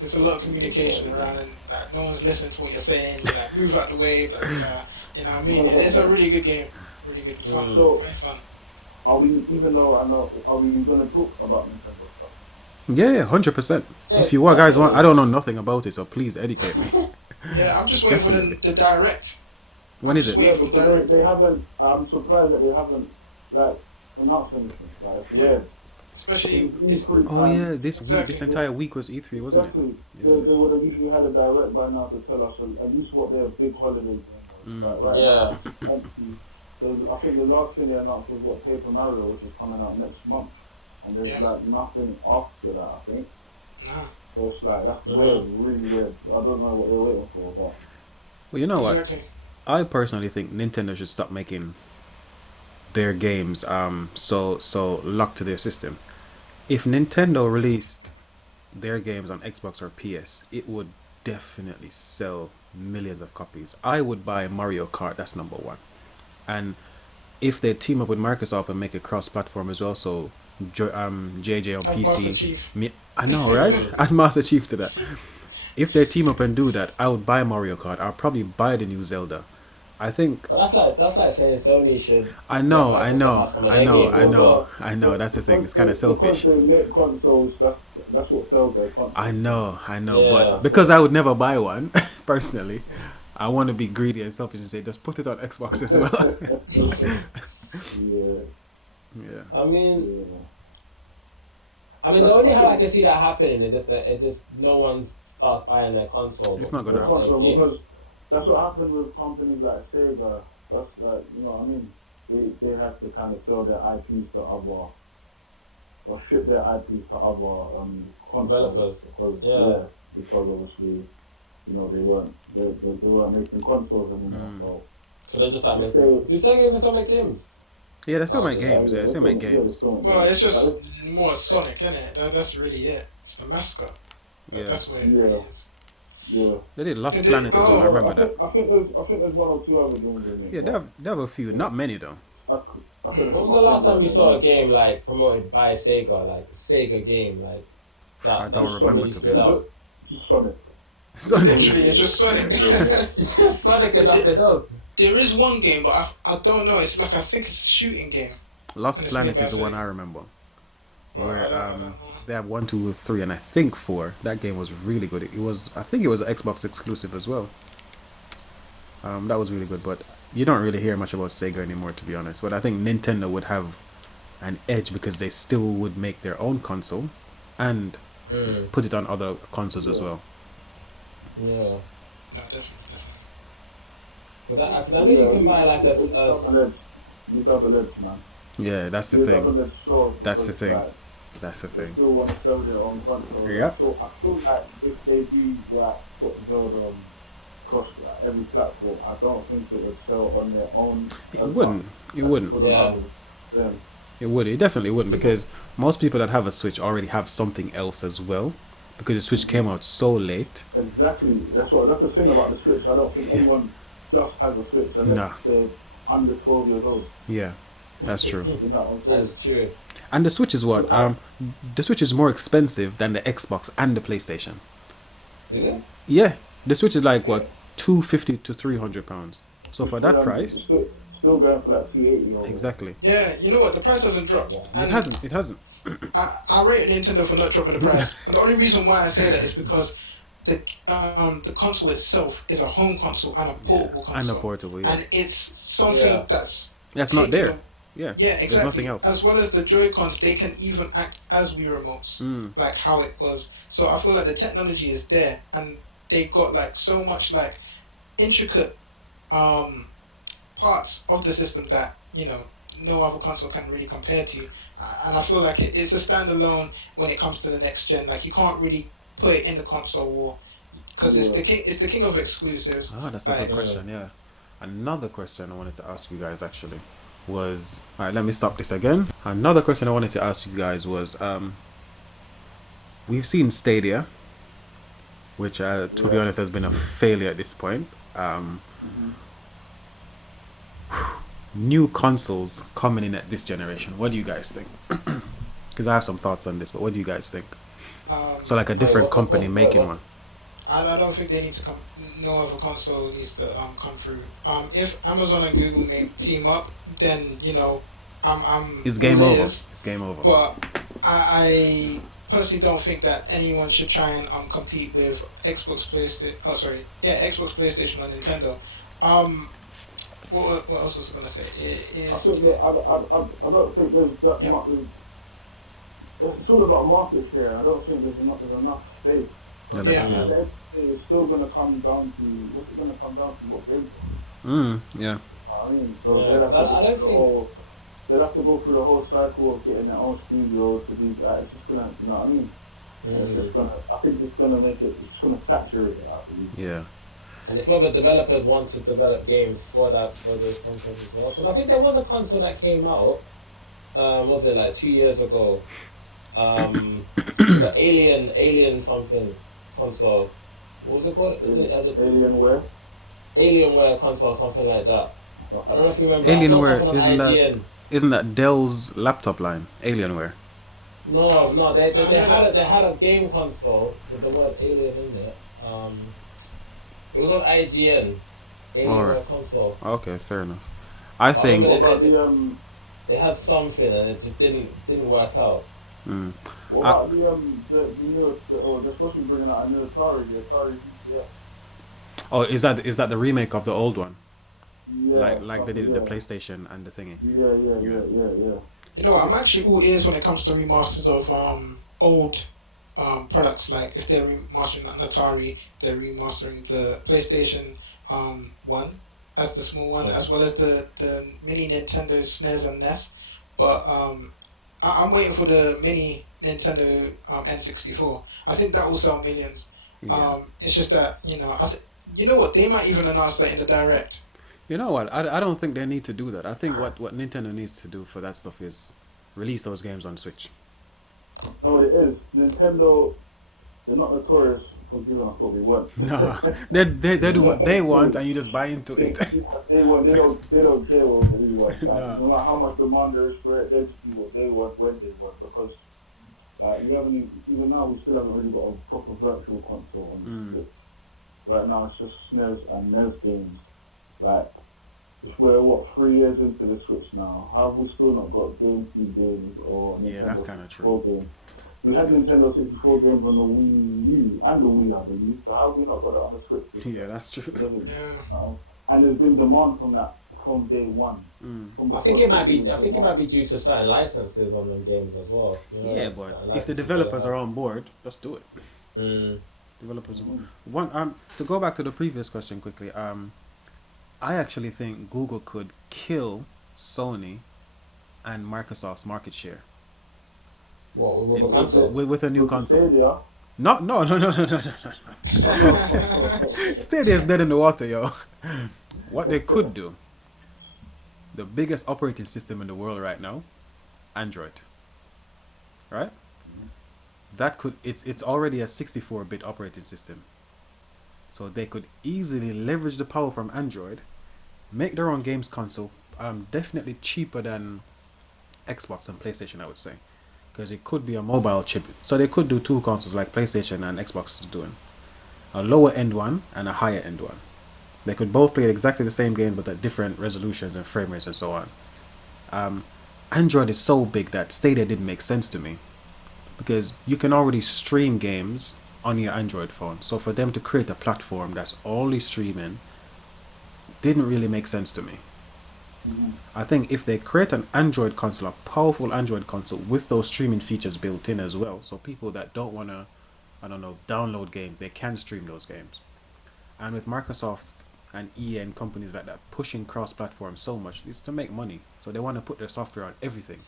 there's a lot of communication around, and like, no one's listening to what you're saying. You like move out the way, blah blah blah. You know what I mean? It's a really good game, really good fun, Mm. So, very fun. are we, even though I know, are we going to talk about Nintendo stuff? Yeah, 100%. Yeah, If you want, guys, definitely. I don't know nothing about it, so please educate me. Yeah, I'm just waiting for Definitely. the direct. When I'm is just it? Yeah, waiting for the because direct. they haven't, I'm surprised that they haven't, like, announced anything. Like, it's Yeah, weird. especially It's it's E3 Oh time. yeah, this week, this exactly. entire week was E3, wasn't it? Exactly. Yeah. They would have usually had a direct by now to tell us at least what their big holiday game was. But right Yeah. now, empty. I think the last thing they announced was what, Paper Mario, which is coming out next month. And there's Yeah. like nothing after that, I think. Nah. So it's like, that's Mhm. weird, really weird. I don't know what they're waiting for, but Well, you know what? Exactly. I personally think Nintendo should stop making their games so locked to their system. If Nintendo released their games on Xbox or PS, it would definitely sell millions of copies. I would buy Mario Kart, that's number one. And if they team up with Microsoft and make a cross-platform as well, so JJ on And Master PC, Chief. I know, right? Add Master Chief to that. If they team up and do that, I would buy Mario Kart. I'll probably buy the new Zelda. I think. But that's like saying Sony should I let know, Microsoft have some of their games. I know. That's the thing. It's kind of because selfish. they make consoles, that's what sells their consoles. I know. Yeah. But because I would never buy one personally, I want to be greedy and selfish and say just put it on Xbox as well. Yeah, Yeah. I mean, yeah. the only how I can see that happening is if no one starts buying their console. It's not but gonna their happen. Console, games. because that's what happened with companies like Sega. That's like, you know what I mean? They have to kind of sell their IPs to other, or ship their IPs to other consoles. Developers. Because, because obviously, you know, they weren't making consoles anymore. So they just start If making. they- Do Sega even still make games? Yeah, they still Oh, make yeah. games. Yeah, they still make games. Well, it's just more Sonic, isn't it? That's really it. It's the mascot. Yeah. That's where it really Yeah. is. Yeah. They did Lost Yeah, they- Planet as well. I oh, remember that. I think there's one or two other games in it. Yeah, they have a few. Not many though. When was the last time you saw a it? game like promoted by Sega, like Sega game, like that? I don't that remember, really to be stood out? honest. Sonic. Literally, it's just Sonic. Sonic and nothing else. There is one game, but I don't know. It's like I think it's a shooting game. Lost And it's Planet made by is the one Sega. I remember. Oh, Where I don't know. they have 1, 2, 3, and I think 4. That game was really good. I think it was an Xbox exclusive as well. That was really good, but you don't really hear much about Sega anymore, to be honest. But I think Nintendo would have an edge because they still would make their own console and put it on other consoles as well. Yeah. No, definitely. But that, cause I know you can buy like a. You double-edged, man. Yeah, that's the You thing. double-edged sword. That's the because, thing. like, That's the they thing. still want to sell their own console. Yep. So I feel like if they do like put Zelda across like, every platform, I don't think it would sell on their own. It wouldn't. It wouldn't. For the Yeah. others. Yeah. It would. It definitely wouldn't because most people that have a Switch already have something else as well. Because the Switch came out so late. Exactly. That's the thing about the Switch. I don't think anyone just has a Switch unless Nah. they're under 12 years old. Yeah, that's true. You know what I'm saying? That's true. And the Switch is what? The Switch is more expensive than the Xbox and the PlayStation. Is it? Yeah, the Switch is like what, £250 to £300. So for that Still, price, still going for that 280 or exactly. Yeah, you know what? The price hasn't dropped. It And hasn't. It hasn't. I rate Nintendo for not dropping the price. And the only reason why I say that is because the console itself is a home console and a portable console. And a portable. Yeah, And it's something Yeah. that's that's not taken there. Yeah. Yeah, exactly. There's nothing else. As well as the Joy-Cons, they can even act as Wii remotes, like how it was. So I feel like the technology is there, and they got like so much like intricate parts of the system that no other console can really compare to. And I feel like it's a standalone when it comes to the next gen. Like you can't really put it in the console war because it's the king of exclusives. Ah, that's a Like, good question. Yeah. Another question I wanted to ask you guys actually was, all right, let me stop this again. Another question I wanted to ask you guys was, we've seen Stadia, which to be honest has been a failure at this point. New consoles coming in at this generation. What do you guys think? Because I have some thoughts on this, but what do you guys think? So like a Wait, different company wait, making what? one. I don't think they need to come. No other console needs to come through. If Amazon and Google may team up, then I'm It's all game over. ears. It's game over. But I personally don't think that anyone should try and compete with Xbox, PlayStation. Oh, sorry, yeah, Xbox, PlayStation, or Nintendo. Um, what else was I gonna say? It I is think that I don't think there's that yep. much. It's all about market share. I don't think there's enough space. Yeah, But that's Yeah, true. at the end of the day, it's still gonna come down to what's it gonna come down to? What games? Yeah. I mean, so Yeah, they'd because have to I go don't through the think. whole. They'd have to go through the whole cycle of getting their own studios to do that. It's just gonna, you know what I mean? And it's Mm. just gonna. I think it's gonna make it. It's gonna saturate it. I believe. Yeah. And it's whether developers want to develop games for those consoles as well. Because I think there was a console that came out. Was it like 2 years ago? It was an Alien something console. What was it called? Alienware. Alienware console, something like that. I don't know if you remember. I saw Alienware something on IGN. isn't that Dell's laptop line? Alienware. No, no, I know that. they had a game console with the word Alien in it. It was on IGN. Alright. Alienware console. Okay, fair enough. I But I remember think. What about the they had something and it just didn't work out. Mm, What I, about the new they're supposed to be bringing out a new Atari, the Atari VCS. oh, is that the remake of the old one? Yeah, Like stuff, they did with the yeah. PlayStation and the thingy. Yeah. I'm actually all ears when it comes to remasters of old products. Like if they're remastering an Atari, they're remastering the PlayStation one as the small one, Mm. as well as the mini Nintendo SNES and NES. But I'm waiting for the mini Nintendo N64. I think that will sell millions. Yeah. It's just that you know what, they might even announce that in the direct. You know what? I don't think they need to do that. I think what Nintendo needs to do for that stuff is release those games on Switch. Know what it is? Nintendo, they're not notorious for giving us what we want. No, they do what they want, and you just buy into it. They don't care what we want. Like, No. no matter how much demand there is for it, they just do what they want when they want. Because we haven't even now we still haven't really got a proper virtual console on the Switch. Right now it's just SNES and NES games. Like we're 3 years into the Switch now. How have we still not got GameCube games or Yeah, Nintendo that's kind of 64 true. games? We had Nintendo 64 games on the Wii U and the Wii, I believe. So how have we not got that on the Switch? Yeah, that's true. It doesn't- Yeah. And there's been demand from that from day one. From I before think it might be. even I think came it might out. be due to certain licenses on them games as well. You know, Yeah, like but certain if the licenses developers they are have. on board, just do it. Mm. Developers one to go back to the previous question quickly. I actually think Google could kill Sony and Microsoft's market share What with If- a console? with a new With console. Stadia, No. Stadia is dead in the water, yo. What they could do, the biggest operating system in the world right now, Android. Right? That could it's already a 64-bit operating system. So they could easily leverage the power from Android, make their own games console, definitely cheaper than Xbox and PlayStation, I would say. Because it could be a mobile chip. So they could do two consoles like PlayStation and Xbox is doing. A lower end one and a higher end one. They could both play exactly the same games but at different resolutions and frame rates and so on. Android is so big that Stadia didn't make sense to me. Because you can already stream games on your Android phone. So for them to create a platform that's only streaming didn't really make sense to me. I think if they create an Android console, a powerful Android console with those streaming features built in as well, so people that don't want to, I don't know, download games, they can stream those games. And with Microsoft and EA and companies like that pushing cross-platform so much, it's to make money. So they want to put their software on everything.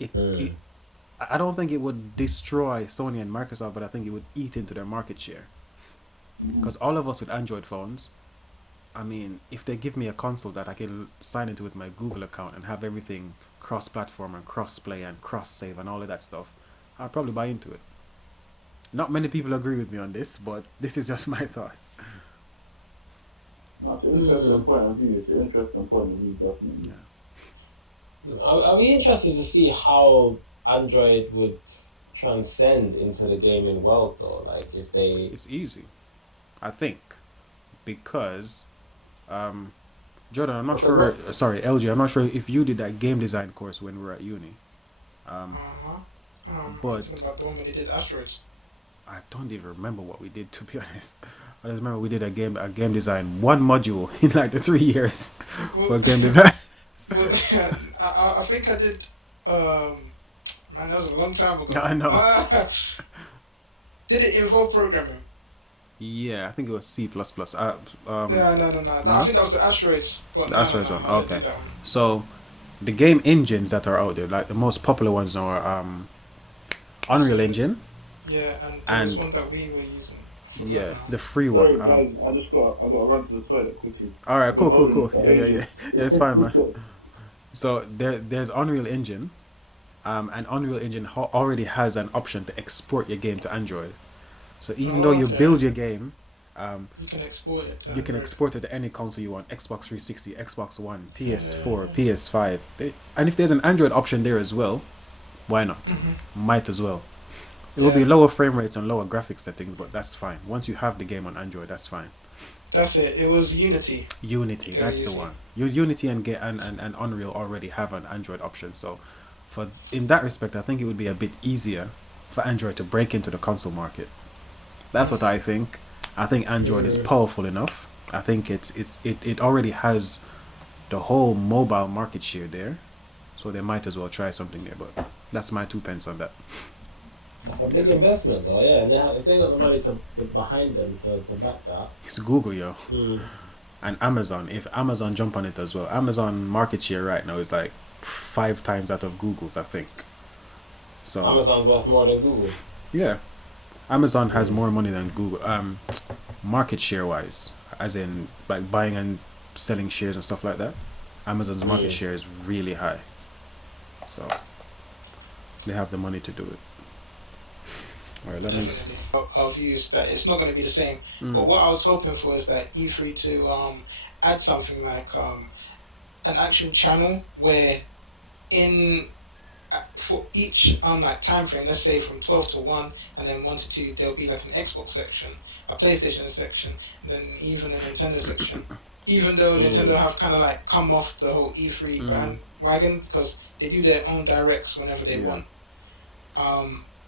I don't think it would destroy Sony and Microsoft, but I think it would eat into their market share. Because all of us with Android phones, I mean, if they give me a console that I can sign into with my Google account and have everything cross-platform and cross-play and cross-save and all of that stuff, I'll probably buy into it. Not many people agree with me on this, but this is just my thoughts. no, it's an interesting point of view. It's an interesting point of view, definitely. Yeah. I'll be interested to see how Android would transcend into the gaming world though? Like if they, It's easy, I think, because Jordan, I'm not because sure. what? Sorry, LG, I'm not sure if you did that game design course when we were at uni. Um, Uh-huh. You're talking but about the one when they did asteroids. I don't even remember what we did, to be honest. I just remember we did a game design, one module in like the 3 years Well, for game design. well, I think I did. Um, man, that was a long time ago. I know. Did it involve programming? Yeah, I think it was C plus plus. No, no, no, no. I No, think that was the asteroids. But the no, no, Asteroids no. one. I didn't do Okay, that one. so the game engines that are out there, like the most popular ones, are So Unreal Engine yeah, and there was and one that we were using. I forgot yeah, now. the free one. Sorry, guys. I got to run to the toilet quickly. All right, I've been cool, cool, holding cool. it for Yeah, yeah, yeah. ages. Yeah, it's fine, man. So there's Unreal Engine, and Unreal Engine already has an option to export your game to Android. So even though Oh, you okay. build your game, You can export it to you can Android. export it to any console you want: Xbox 360, Xbox One, PS4, Yeah. PS5. And if there's an Android option there as well, why not? Hmm. Might as well. It will be Yeah, lower frame rates and lower graphics settings, but that's fine. Once you have the game on Android, that's fine. that's it. It was Unity Unity, they were that's the using. one. Unity and Unreal already have an Android option, so for in that respect, I think it would be a bit easier for Android to break into the console market. That's what I think. I think Android is Mm, powerful enough. I think it already has the whole mobile market share there, so they might as well try something there. But that's my 2 pence on that. it's a big Yeah, investment though, yeah. And if they got the money to behind them to back that, it's Google, yo, mm, and Amazon. If Amazon jump on it as well, Amazon market share right now is like 5 times that of Google's, I think. So Amazon's worth more than Google. yeah, Amazon has Mm, more money than Google, market share wise, as in like buying and selling shares and stuff like that. Amazon's market mm, share is really high, so they have the money to do it. All right, let me. Definitely. Our views that it's not going to be the same. But Mm, what I was hoping for is that E3 to add something like an actual channel where in for each like time frame, let's say from 12 to 1 and then 1 to 2, there'll be like an Xbox section, a PlayStation section, and then even a Nintendo section. Even though Nintendo mm, have kind of like come off the whole E3 mm, bandwagon because they do their own directs whenever they yeah, want.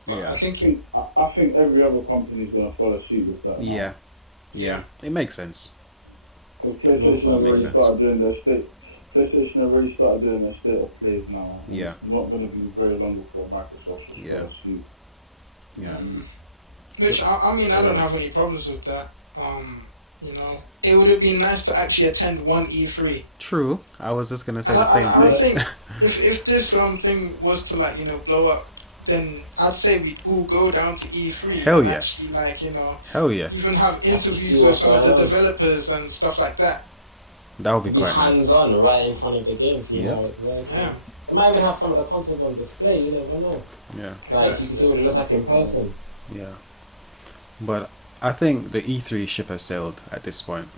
But I yeah, think I think every other company is gonna follow suit with that now. yeah, yeah, yeah. It makes sense. Because no PlayStation It have fun. makes already sense. started doing their state. PlayStation have already started doing their state of plays now, and Yeah, it's not gonna be very long before Microsoft will yeah, follow suit. yeah. mm, The- which I mean I don't yeah. have any problems with that. It would have been nice to actually attend one E3. True. I was just gonna say And the I, same I I thing. think if this thing was to like blow up, then I'd say we'd all go down to E3 Hell and yeah, actually like hell yeah. even have Actually see interviews with what's some of going the on. developers and stuff like that. That would be Be quite nice. hands on right in front of the game, seeing Yep. how it's Yeah, working. They might even have some of the consoles on display. You never know. Yeah, Like so you can see exactly. what it looks like in person. yeah. But I think the E3 ship has sailed at this point.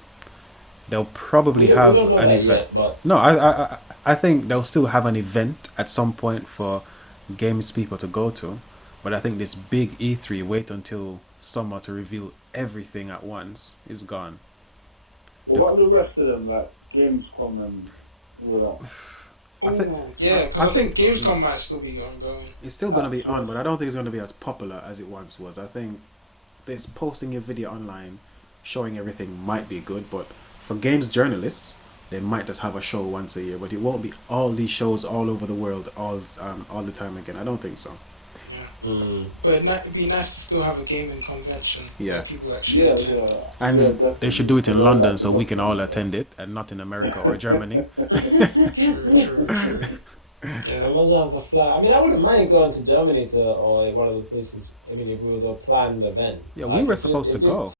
They'll probably We don't have know an that event. yet, but No, I think they'll still have an event at some point for games people to go to. But I think this big E3, wait until summer to reveal everything at once, is gone. But The, what are the rest of them like Gamescom and all that? I think Oh yeah, I because I think think Gamescom might still be ongoing. it's still gonna be on, Sure. but I don't think it's gonna be as popular as it once was. I think this posting a video online, showing everything might be good, but for games journalists, they might just have a show once a year, but it won't be all these shows all over the world all the time again. I don't think so. Yeah, mm, but it'd be nice to still have a gaming convention where Yeah, people actually Yeah, attend. yeah, yeah, and they should definitely. do it in Because I London like the so we can all hospitality. attend it, and not in America or Germany. True, true, true. Yeah, imagine having to fly. I mean, I wouldn't mind going to Germany to or one of the places. I mean, if we were to plan the event, Yeah, we like were supposed to if this go.